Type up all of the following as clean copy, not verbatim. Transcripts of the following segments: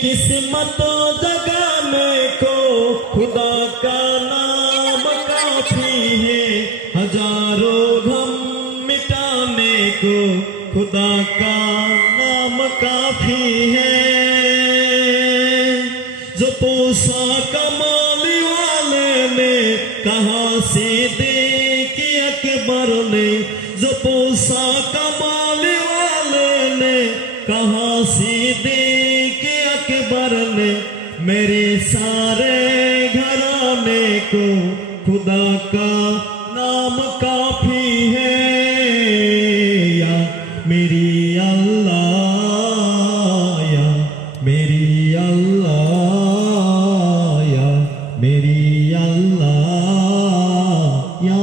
किस्मत जगाने को खुदा का नाम काफी है, हजारों गम मिटाने को खुदा का नाम काफी है। जो पोसा कमाली वाले ने कहा से दे कि अकबर ने, जो पोसा कमाली वाले ने कहा से दे कि अकबर ने, मेरे सारे घराने को खुदा का नाम काफी है। या मेरी अल्लाह, या मेरी अल्लाह, या मेरी अल्लाह, या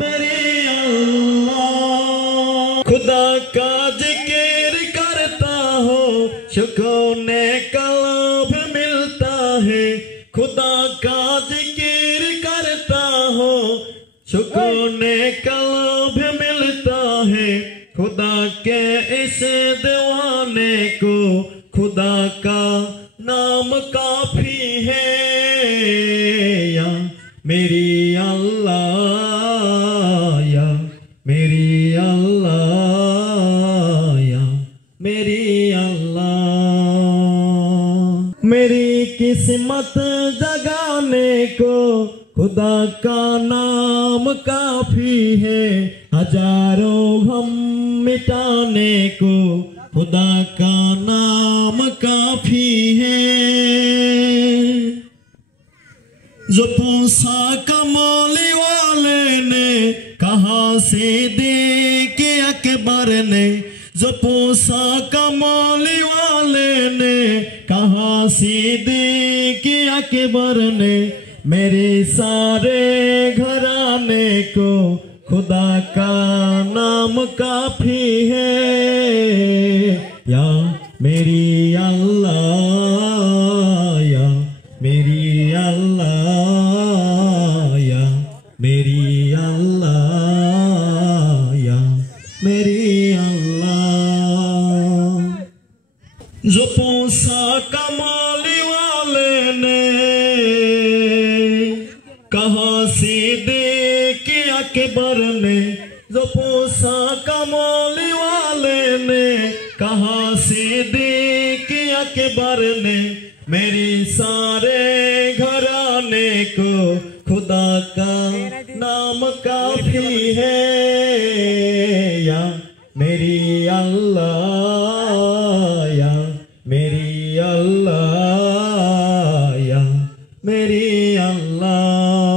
मेरी अल्लाह। खुदा का जिक्र करता हो सुकूने कल्ब मिलता है, खुदा का जिक्र करता हो सुकूने कल्ब मिलता है। खुदा के इस दीवाने को खुदा का नाम काफी है। या मेरी अल्लाह, या मेरी अल्लाह, या मेरी अल्लाह। मेरी किस्मत जगाने को खुदा का नाम काफी है, हजारों गम मिटाने को खुदा का नाम काफी है। जो पोसा कमाली वाले ने कहा से दे के अकबर ने, जो पोसा कमाली वाले ने कहा से दे के अकबर ने, मेरे सारे घराने को खुदा का नाम काफी है। या मेरी अल्लाह, या मेरी अल्लाह, या मेरी अल्लाह, या मेरी अल्लाह। जो पोसा कमाली वाले ने कहा से दे के अकबर ने, जो पोसा कमाली वाले ने कहा से दे के अकबर ने, मेरे सारे घराने को खुदा का नाम काफी है। या मेरी अल्लाह, या मेरी अल्लाह, या मेरी अल्लाह।